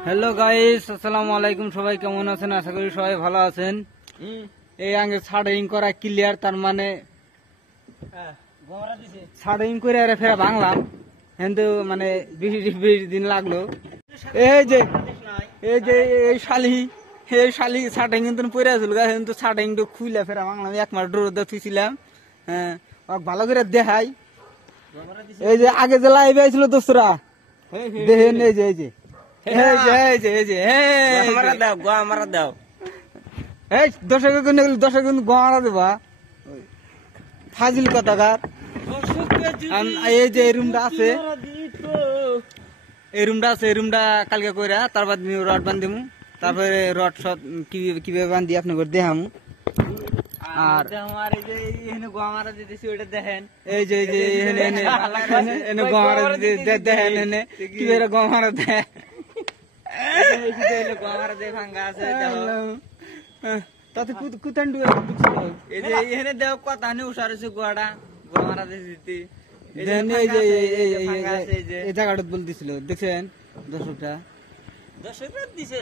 Hello guys, আসসালামু আলাইকুম। সবাই কেমন আছেন? আশা করি সবাই ভালো আছেন। এই আগে ছাড়িং করা ক্লিয়ার, তার মানে ছাড়িং করে আরে ফেরা ভাঙলাম, কিন্তু মানে বেশি দিন লাগলো। এই যে এই শালি ছাড়িং কিন্তু পরে আসল গা, কিন্তু ছাড়িং তো খুলে ফেরা ভাঙলাম। এক মাস ডোর থুইছিলাম। হ্যাঁ, ভালো করে দেখাই। এই যে আগে যে লাইভ আইছিল দোস্তরা, দেখেন এই যে দর্শক গড়া দেবা ফাজিল কথাকার। এই যে এই রুমটা আছে, এই রুমটা কালকে কইরা তারপর রড বান্ধিমু, তারপরে রড শট কিভাবে বান্ধি আপনাকে দেখামু। আর দেখেন এই যে দেখেন কিভাবে গমারা দেয়। তাতে কুতান এখানে দেখ কথা নেই উষার গোয়াটা গমারা দিতে এই জায়গাটা বলতেছিল, দেখছেন দর্শকটা দিছে।